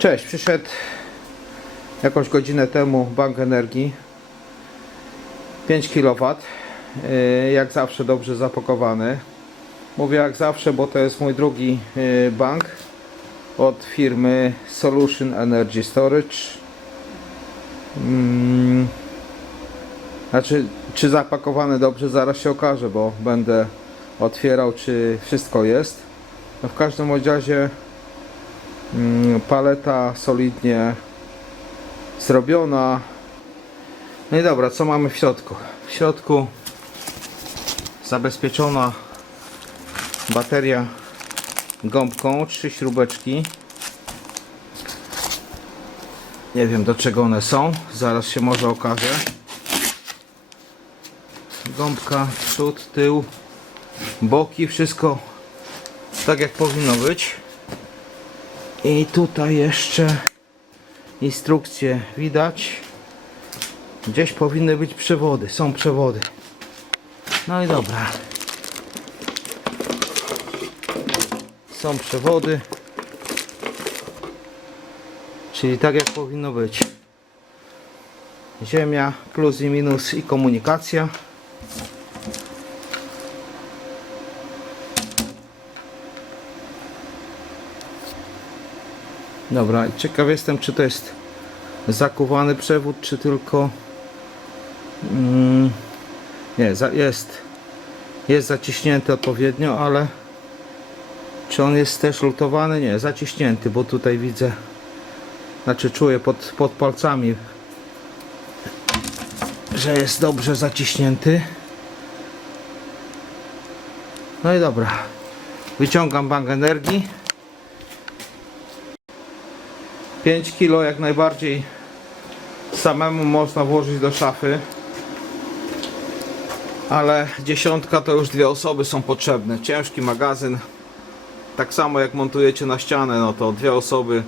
Cześć, przyszedł jakąś godzinę temu Bank Energii. 5 kW yy, jak zawsze dobrze zapakowany. Mówię jak zawsze, bo to jest mój drugi yy, bank od firmy Solution Energy Storage. Mm, znaczy czy zapakowany dobrze? Zaraz się okaże, bo będę otwierał czy wszystko jest. No w każdym razie paleta solidnie zrobiona. No i dobra, co mamy w środku? w środku zabezpieczona bateria gąbką, trzy śrubeczki. Nie wiem do czego one są. Zaraz się może okaże. Gąbka, przód, tył boki, wszystko tak jak powinno być i tutaj jeszcze instrukcje widać. Gdzieś powinny być przewody. Są przewody. No i dobra. Są przewody. Czyli tak jak powinno być. Ziemia, plus i minus i komunikacja. Dobra, ciekaw jestem, czy to jest zakuwany przewód, czy tylko. Mm, nie, jest. Jest zaciśnięty odpowiednio, ale czy on jest też lutowany? Nie, zaciśnięty, bo tutaj widzę, znaczy czuję pod, pod palcami, że jest dobrze zaciśnięty. No i dobra, wyciągam bank energii. 5 kg jak najbardziej samemu można włożyć do szafy. Ale dziesiątka to już dwie osoby są potrzebne. Ciężki magazyn. Tak samo jak montujecie na ścianę no to dwie osoby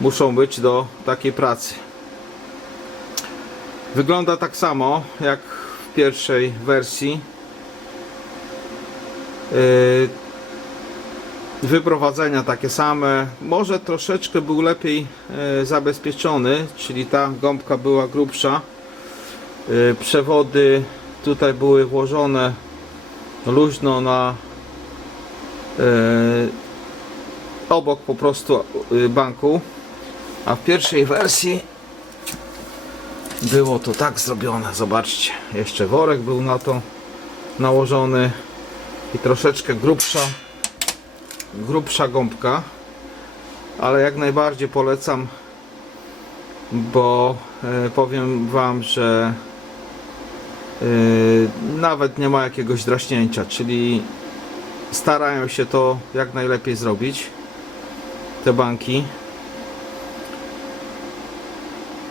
muszą być do takiej pracy. Wygląda tak samo jak w pierwszej wersji. Yy, wyprowadzenia takie same. Może troszeczkę był lepiej e, zabezpieczony, czyli ta gąbka była grubsza. E, przewody tutaj były włożone luźno na e, obok po prostu banku. A w pierwszej wersji było to tak zrobione. Zobaczcie, jeszcze worek był na to nałożony i troszeczkę grubsza grubsza gąbka ale jak najbardziej polecam bo e, powiem wam, że e, nawet nie ma jakiegoś draśnięcia czyli starają się to jak najlepiej zrobić te banki.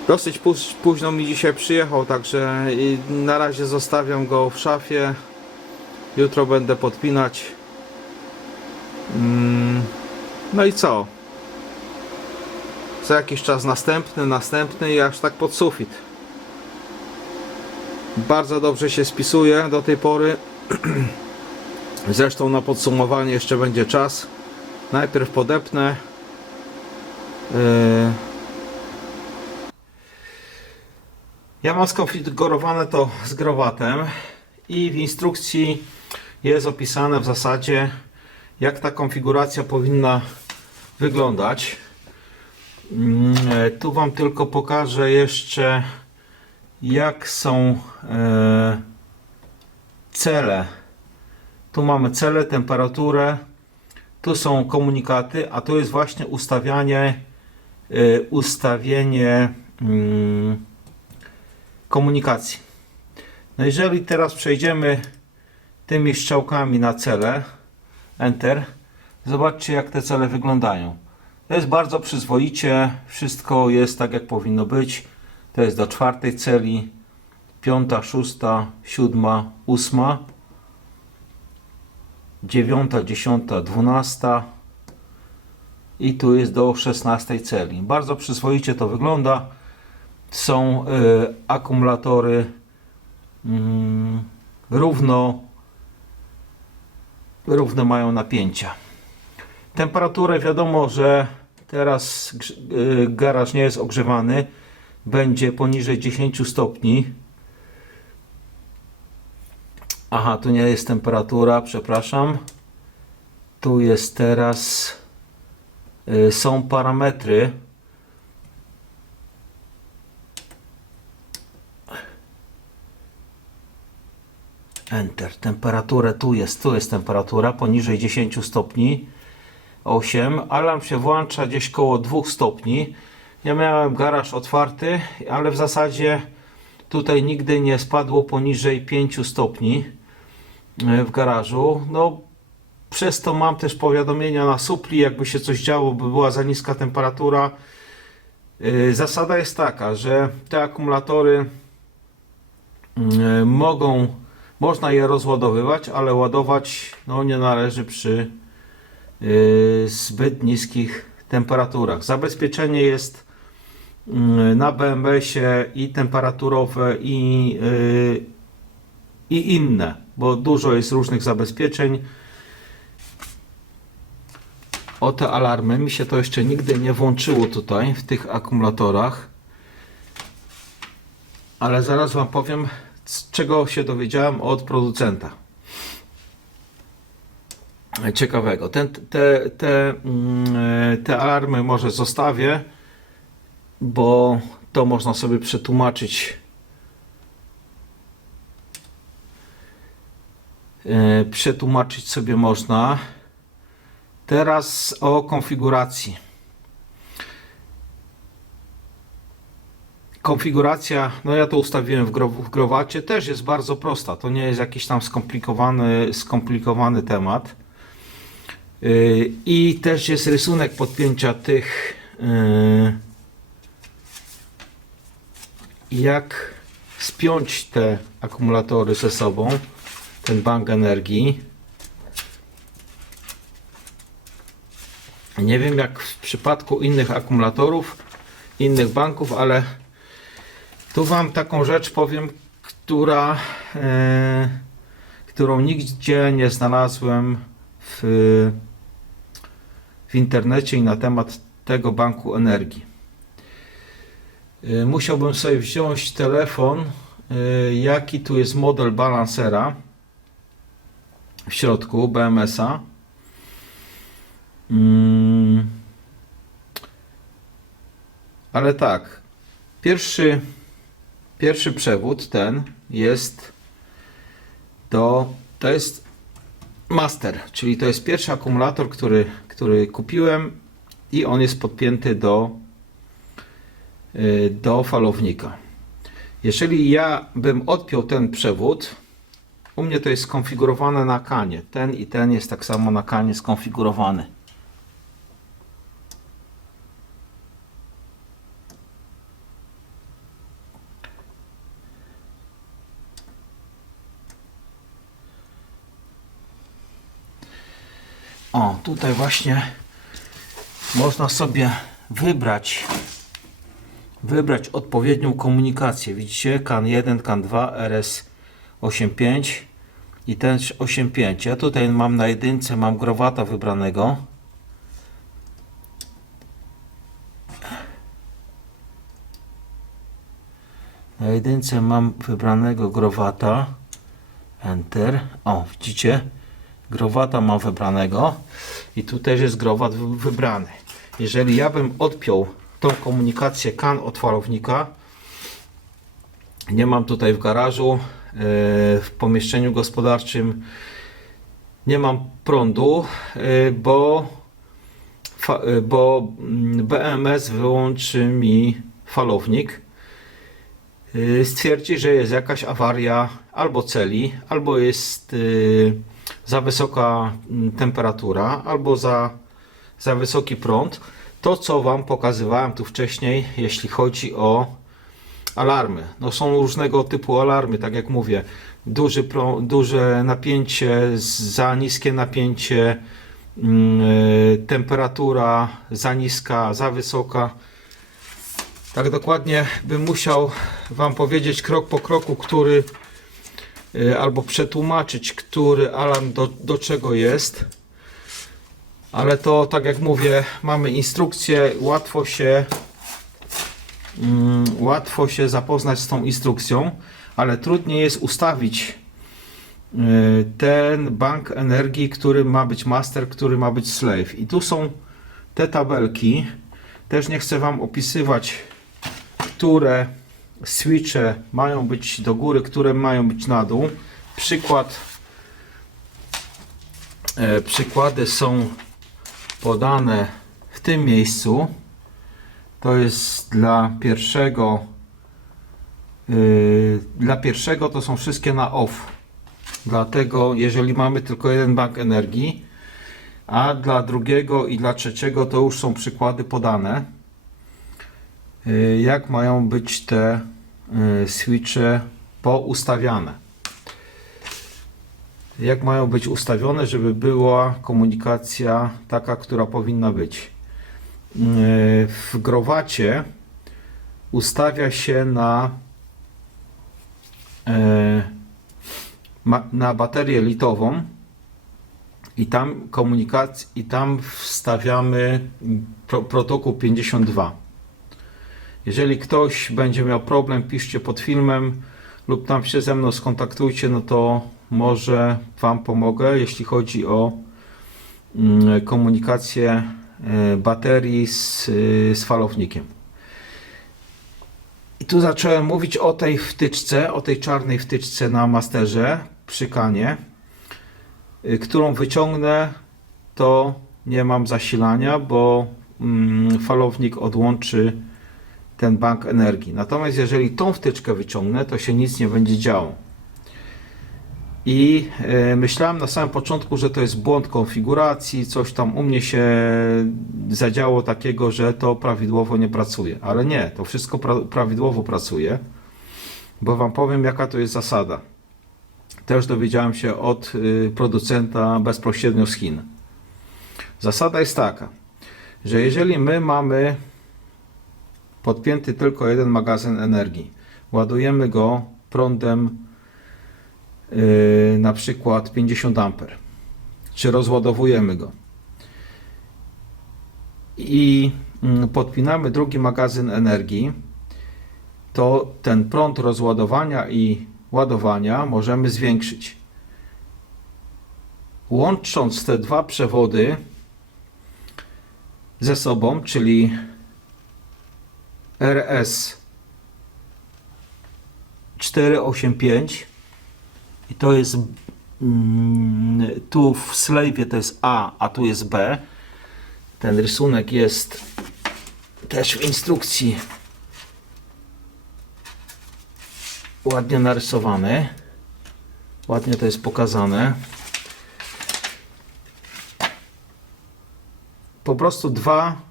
Dosyć pó- późno mi dzisiaj przyjechał także na razie zostawiam go w szafie. Jutro będę podpinać No i co? Za jakiś czas następny, następny i aż tak pod sufit. Bardzo dobrze się spisuje do tej pory. Zresztą na podsumowanie jeszcze będzie czas. Najpierw podepnę. Yy. Ja mam skonfigurowane to z growatem i w instrukcji jest opisane w zasadzie jak ta konfiguracja powinna wyglądać. Mm, e, Tu Wam tylko pokażę jeszcze jak są e, cele. Tu mamy cele, temperaturę, tu są komunikaty, a tu jest właśnie ustawianie e, ustawienie mm, komunikacji. No jeżeli teraz przejdziemy tymi strzałkami na cele, Enter. Zobaczcie jak te cele wyglądają. To jest bardzo przyzwoicie. Wszystko jest tak jak powinno być. To jest do czwartej celi. Piąta, szósta, siódma, ósma. Dziewiąta, dziesiąta, dwunasta. I tu jest do szesnastej celi. Bardzo przyzwoicie to wygląda. Są y, akumulatory mm, równo równe mają napięcia. Temperaturę wiadomo, że Teraz y, garaż nie jest ogrzewany. Będzie poniżej 10 stopni. Aha, tu nie jest temperatura, przepraszam. Tu jest teraz. y, Są parametry. Enter. Temperaturę tu jest, tu jest temperatura poniżej 10 stopni. 8. Alarm się włącza gdzieś koło 2 stopni. Ja miałem garaż otwarty, ale w zasadzie tutaj nigdy nie spadło poniżej 5 stopni e, w garażu. No, przez to mam też powiadomienia na supli, jakby się coś działo, by była za niska temperatura. E, Zasada jest taka, że te akumulatory mm, mogą, można je rozładowywać, ale ładować no, nie należy przy y, zbyt niskich temperaturach. Zabezpieczenie jest mm, na BMS-ie i temperaturowe i, y, i inne, bo dużo jest różnych zabezpieczeń. O te alarmy mi się to jeszcze nigdy nie włączyło tutaj w tych akumulatorach. Ale zaraz Wam powiem, z czego się dowiedziałem od producenta ciekawego. Ten, te, te, mm, te alarmy może zostawię, bo to można sobie przetłumaczyć. E, Przetłumaczyć sobie można. Teraz o konfiguracji. Konfiguracja, no ja to ustawiłem w, gro, w growacie, też jest bardzo prosta. To nie jest jakiś tam skomplikowany, skomplikowany temat. Yy, I też jest rysunek podpięcia tych, yy, jak spiąć te akumulatory ze sobą, ten bank energii. Nie wiem jak w przypadku innych akumulatorów, innych banków, ale tu Wam taką rzecz powiem, która, yy, którą nigdzie nie znalazłem w, w internecie i na temat tego banku energii. Y, Musiałbym sobie wziąć telefon, y, jaki tu jest model balansera w środku BMS-a. Mm. Ale tak, pierwszy, pierwszy przewód ten jest do, to jest Master, czyli to jest pierwszy akumulator, który, który kupiłem i on jest podpięty do, y, do falownika. Jeżeli ja bym odpiął ten przewód, u mnie to jest skonfigurowane na kanie. Ten i ten jest tak samo na kanie skonfigurowany. O, tutaj właśnie można sobie wybrać wybrać odpowiednią komunikację. Widzicie? CAN 1, CAN 2, RS85 i też 85. Ja tutaj mam na jedynce mam growata wybranego. Na jedynce mam wybranego growata. Enter. O, widzicie? Growata mam wybranego i tu też jest growat wy- wybrany. Jeżeli ja bym odpiął tą komunikację kan od falownika, nie mam tutaj w garażu, e, w pomieszczeniu gospodarczym, nie mam prądu, e, bo, e, bo mm, BMS wyłączy mi falownik. Stwierdzi, że jest jakaś awaria albo celi, albo jest za wysoka mm, temperatura albo za, za wysoki prąd. To, co Wam pokazywałem tu wcześniej, jeśli chodzi o alarmy. No, są różnego typu alarmy, tak jak mówię. Duży prą- duże napięcie, za niskie napięcie, mm, y, temperatura za niska, za wysoka. Tak dokładnie bym musiał Wam powiedzieć krok po kroku, który albo przetłumaczyć, który alarm do, do czego jest. Ale to tak jak mówię, mamy instrukcję, łatwo się mm, łatwo się zapoznać z tą instrukcją, ale trudniej jest ustawić y, ten bank energii, który ma być master, który ma być slave. I tu są te tabelki. Też nie chcę Wam opisywać, które switche mają być do góry, które mają być na dół. Przykład, e, przykłady są podane w tym miejscu. To jest dla pierwszego. Yy, dla pierwszego to są wszystkie na off. Dlatego, jeżeli mamy tylko jeden bank energii, a dla drugiego i dla trzeciego to już są przykłady podane, jak mają być te yy, switche poustawiane. Jak mają być ustawione, żeby była komunikacja taka, która powinna być w growacie ustawia się na na baterię litową i tam komunikac i tam wstawiamy pro, protokół 52. Jeżeli ktoś będzie miał problem, piszcie pod filmem lub tam się ze mną skontaktujcie, no to może Wam pomogę, jeśli chodzi o mm, komunikację e, baterii z, y, z falownikiem. I tu zacząłem mówić o tej wtyczce, o tej czarnej wtyczce na masterze przy kanie, y, którą wyciągnę, to nie mam zasilania, bo mm, falownik odłączy ten bank energii. Natomiast jeżeli tą wtyczkę wyciągnę, to się nic nie będzie działo. I e, myślałem na samym początku, że to jest błąd konfiguracji, coś tam u mnie się zadziało takiego, że to prawidłowo nie pracuje. Ale nie, to wszystko pra prawidłowo pracuje, bo Wam powiem, jaka to jest zasada. Też dowiedziałem się od y, producenta bezpośrednio z Chin. Zasada jest taka, że jeżeli my mamy podpięty tylko jeden magazyn energii, ładujemy go prądem yy, na przykład 50 A, czy rozładowujemy go? I mm, podpinamy drugi magazyn energii, to ten prąd rozładowania i ładowania możemy zwiększyć. Łącząc te dwa przewody ze sobą, czyli RS 485 i to jest mm, tu w slejwie to jest A, a tu jest B. Ten rysunek jest też w instrukcji ładnie narysowany. Ładnie to jest pokazane. Po prostu dwa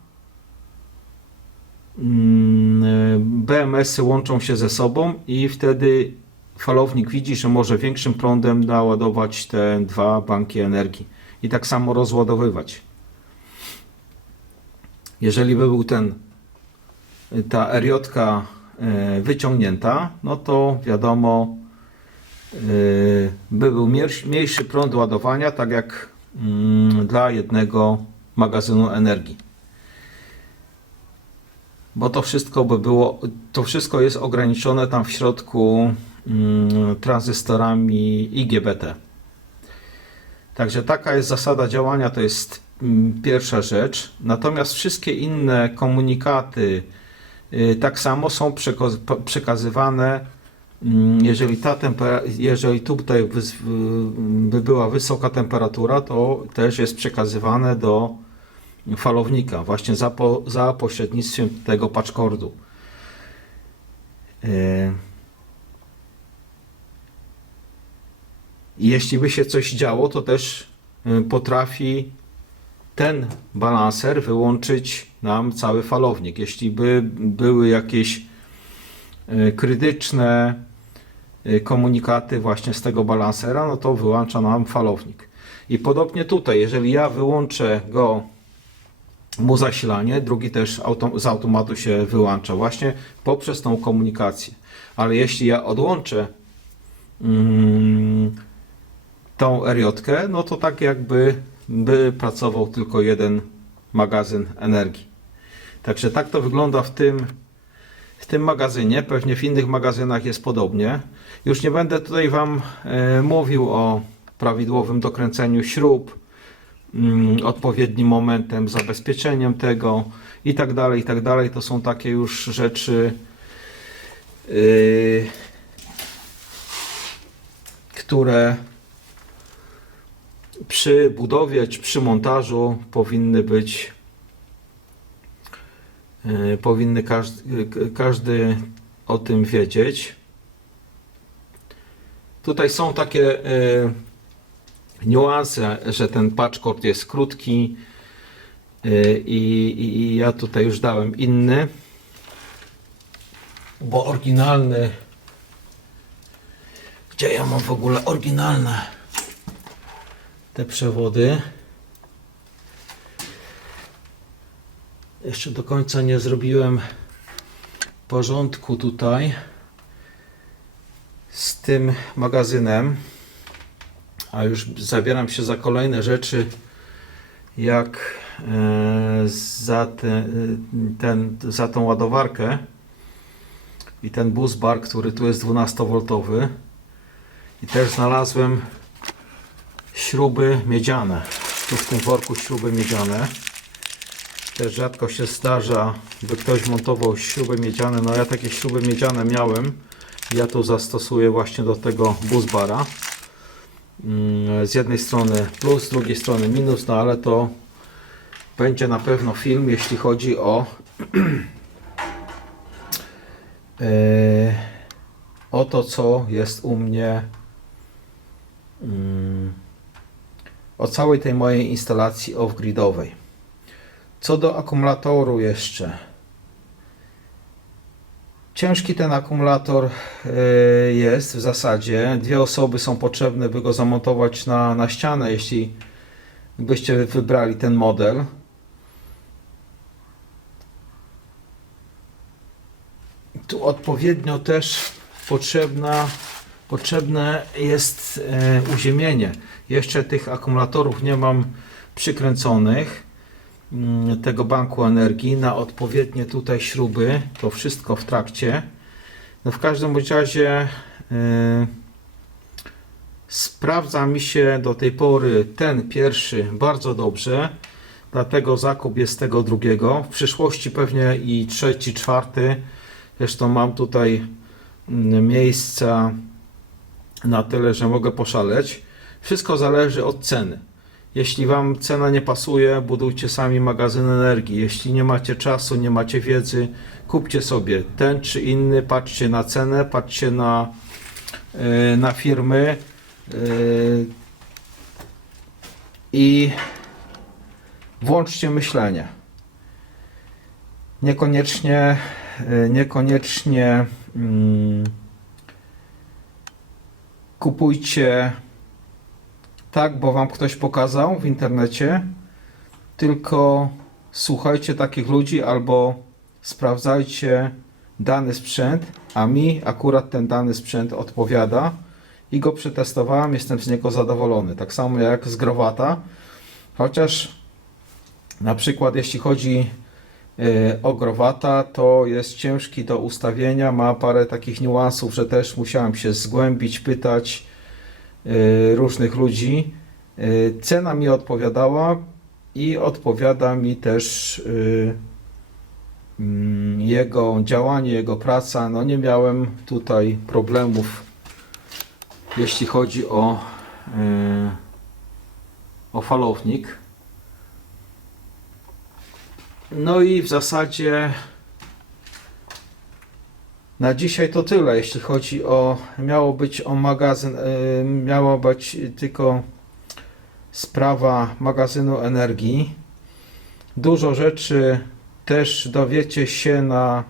BMS-y łączą się ze sobą i wtedy falownik widzi, że może większym prądem naładować te dwa banki energii i tak samo rozładowywać. Jeżeli by był ten ta RJ e, wyciągnięta, no to wiadomo e, by był mniejszy- mniejszy prąd ładowania, tak jak mm, dla jednego magazynu energii. Bo to wszystko by było, to wszystko jest ograniczone tam w środku mm, tranzystorami IGBT. Także taka jest zasada działania, to jest mm, pierwsza rzecz. Natomiast wszystkie inne komunikaty y, tak samo są przekazywane. mm, Jeżeli, ta jeżeli tutaj wys- y, by była wysoka temperatura, to też jest przekazywane do falownika, właśnie za, po, za pośrednictwem tego patchcordu. I Jeśli by się coś działo, to też y, potrafi ten balanser wyłączyć nam cały falownik. Jeśli by były jakieś y, krytyczne komunikaty właśnie z tego balansera, no to wyłącza nam falownik. I podobnie tutaj, jeżeli ja wyłączę go mu zasilanie, drugi też auto, z automatu się wyłącza właśnie poprzez tą komunikację. Ale jeśli ja odłączę mm, tą RJ, no to tak jakby by pracował tylko jeden magazyn energii. Także tak to wygląda w tym, w tym magazynie. Pewnie w innych magazynach jest podobnie. Już nie będę tutaj Wam e, mówił o prawidłowym dokręceniu śrub, odpowiednim momentem, zabezpieczeniem tego i tak dalej, i tak dalej. To są takie już rzeczy, yy, które przy budowie czy przy montażu powinny być yy, powinny każdy, każdy o tym wiedzieć. Tutaj są takie yy, niuanse, że ten patchcord jest krótki yy, i, i, i ja tutaj już dałem inny, bo oryginalny. Gdzie ja mam w ogóle oryginalne te przewody? Jeszcze do końca nie zrobiłem porządku tutaj z tym magazynem a już zabieram się za kolejne rzeczy, jak e, za, te, ten, za tą ładowarkę i ten bus bar, który tu jest 12V. I też znalazłem śruby miedziane. Tu w tym worku śruby miedziane. Też rzadko się zdarza, by ktoś montował śruby miedziane. No ja takie śruby miedziane miałem. Ja tu zastosuję właśnie do tego bus bara mm, z jednej strony plus, z drugiej strony minus, no ale to będzie na pewno film, jeśli chodzi o e, o to, co jest u mnie mm, o całej tej mojej instalacji off-gridowej. Co do akumulatoru jeszcze. Ciężki ten akumulator y, jest w zasadzie. Dwie osoby są potrzebne, by go zamontować na, na ścianę, jeśli byście wybrali ten model. Tu odpowiednio też potrzebna, potrzebne jest e, uziemienie. Jeszcze tych akumulatorów nie mam przykręconych tego banku energii na odpowiednie tutaj śruby. To wszystko w trakcie. No w każdym razie yy, sprawdza mi się do tej pory ten pierwszy bardzo dobrze. Dlatego zakup jest tego drugiego. W przyszłości pewnie i trzeci, czwarty. Zresztą mam tutaj mm, miejsca na tyle, że mogę poszaleć. Wszystko zależy od ceny. Jeśli Wam cena nie pasuje, budujcie sami magazyn energii. Jeśli nie macie czasu, nie macie wiedzy, kupcie sobie ten czy inny, patrzcie na cenę, patrzcie na, yy, na firmy yy, i włączcie myślenie. Niekoniecznie, yy, niekoniecznie mm, kupujcie tak, bo wam ktoś pokazał w internecie, tylko słuchajcie takich ludzi albo sprawdzajcie dany sprzęt, a mi akurat ten dany sprzęt odpowiada i go przetestowałem, jestem z niego zadowolony. Tak samo jak z Growata, chociaż na przykład jeśli chodzi y, o Growata, to jest ciężki do ustawienia, ma parę takich niuansów, że też musiałem się zgłębić, pytać, różnych ludzi. Y, Cena mi odpowiadała i odpowiada mi też y, mm, jego działanie, jego praca. No nie miałem tutaj problemów, jeśli chodzi o, y, o falownik. No i w zasadzie na dzisiaj to tyle, jeśli chodzi o. Miało być o magazyn, y, miało być tylko sprawa magazynu energii. Dużo rzeczy też dowiecie się na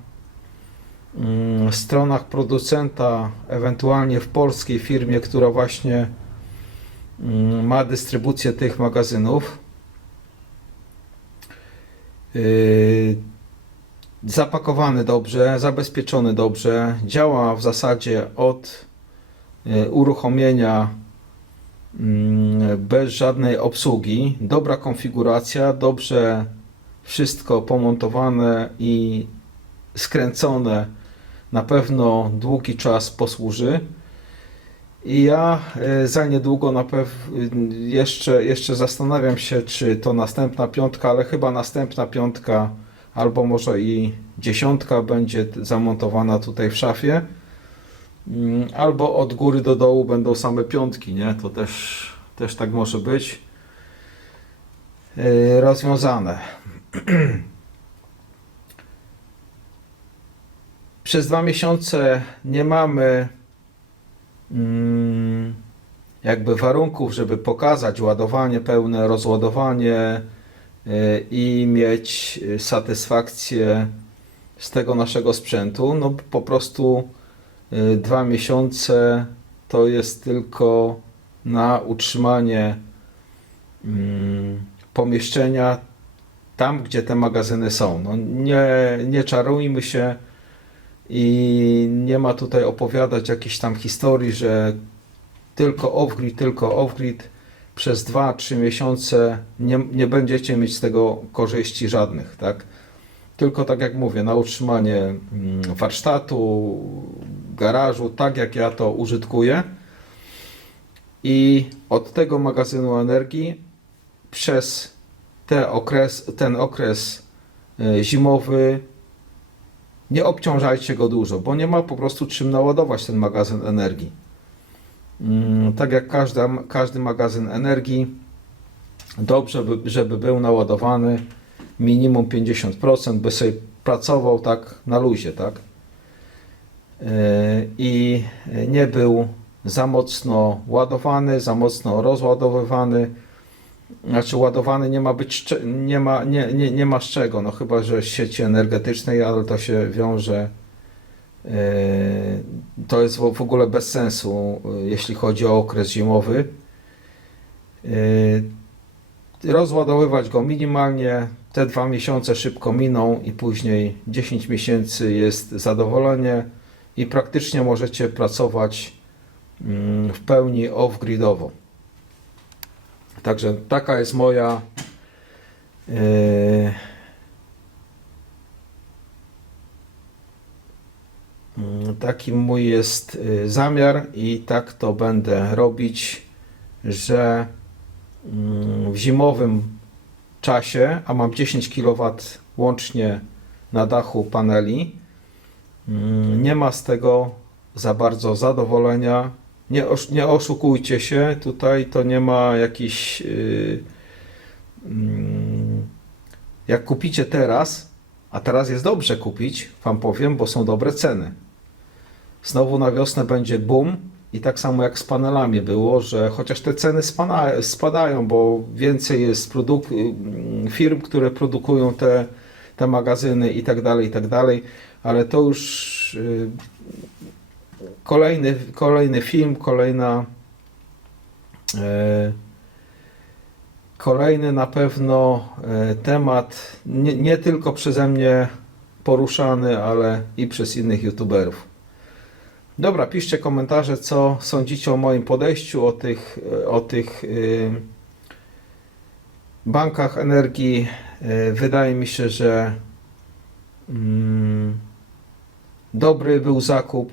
mm, stronach producenta, ewentualnie w polskiej firmie, która właśnie mm, ma dystrybucję tych magazynów. Zapakowany dobrze, zabezpieczony dobrze, działa w zasadzie od e, uruchomienia mm, bez żadnej obsługi. Dobra konfiguracja, dobrze wszystko pomontowane i skręcone. Na pewno długi czas posłuży. I ja e, za niedługo na pewno jeszcze, jeszcze zastanawiam się, czy to następna piątka, ale chyba następna piątka albo może i dziesiątka będzie zamontowana tutaj w szafie. Mm, Albo od góry do dołu będą same piątki, nie? To też, też tak może być. Yy, Rozwiązane. Przez dwa miesiące nie mamy mm, jakby warunków, żeby pokazać ładowanie pełne, rozładowanie i mieć yy, satysfakcję z tego naszego sprzętu. No po prostu y, dwa miesiące to jest tylko na utrzymanie mm, pomieszczenia tam, gdzie te magazyny są. No nie, nie czarujmy się i nie ma tutaj opowiadać jakiejś tam historii, że tylko off-grid, tylko off-grid. Przez 2-3 miesiące nie, nie będziecie mieć z tego korzyści żadnych, tak? Tylko tak jak mówię, na utrzymanie mm, warsztatu, garażu, tak jak ja to użytkuję. I od tego magazynu energii przez te okres, ten okres e, zimowy nie obciążajcie go dużo, bo nie ma po prostu czym naładować ten magazyn energii. Mm, Tak jak każdy magazyn energii, dobrze, by, żeby był naładowany minimum 50%, by sobie pracował tak na luzie, tak? Yy, I nie był za mocno ładowany, za mocno rozładowywany. Znaczy ładowany nie ma być, nie ma, nie, nie, nie ma z czego, no chyba, że sieci energetycznej, ale to się wiąże to jest w ogóle bez sensu, yy, jeśli chodzi o okres zimowy. Yy, Rozładowywać go minimalnie, te dwa miesiące szybko miną i później 10 miesięcy jest zadowolenie i praktycznie możecie pracować mm, w pełni off-gridowo. Także taka jest moja yy, Mm, Taki mój jest y, zamiar i tak to będę robić, że mm, w zimowym czasie, a mam 10 kW łącznie na dachu paneli, mm, nie ma z tego za bardzo zadowolenia. Nie, nie oszukujcie się, tutaj to nie ma jakiś. Yy, mm, jak kupicie teraz, a teraz jest dobrze kupić, Wam powiem, bo są dobre ceny. Znowu na wiosnę będzie boom i tak samo jak z panelami było, że chociaż te ceny spana, spadają, bo więcej jest produk- mm, firm, które produkują te, te magazyny i tak dalej, i tak dalej, ale to już y, kolejny, kolejny film, kolejna e, Kolejny na pewno e, temat, nie, nie tylko przeze mnie poruszany, ale i przez innych youtuberów. Dobra, piszcie komentarze, co sądzicie o moim podejściu, o tych, e, o tych y, bankach energii. E, Wydaje mi się, że mm, dobry był zakup.